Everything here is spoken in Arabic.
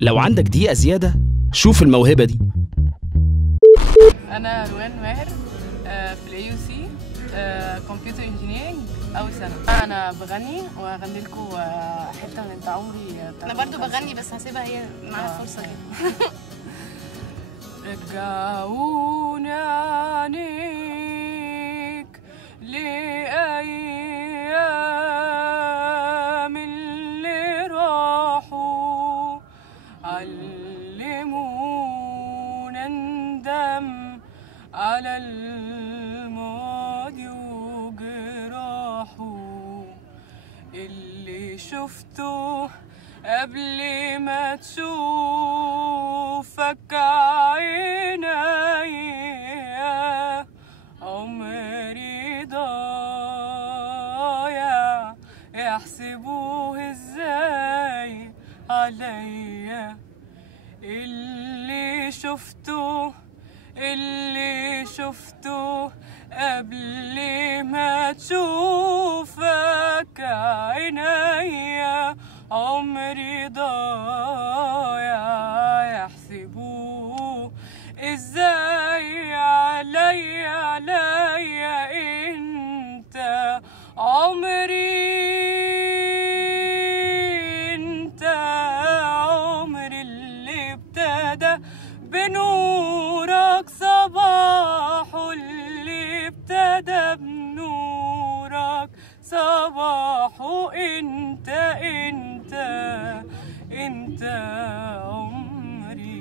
لو عندك دقيقة زيادة شوف الموهبة دي. أنا روان ماهر في الاي يو سي كمبيوتر انجينيرنج أول سنة. أنا بغني وهغني لكم حتة من أنت عمري. أنا برضو بغني بس هسيبها هي معاها فرصة كده. رجعوني عنيك لأيام اللي راحوا، علمونا ندم على الماضي وجراحه. اللي شفته قبل ما تشوفك عينيا، عمري ضايع يحسبوه ازاي عليا. اللي شفته قبل ما تشوفك عينيا، عمري ضايع يحسبوه ازاي عليا انت عمري، انت عمري اللي ابتدى بنورك صباحه، اللي ابتدى بنورك صباحه. انت عمري.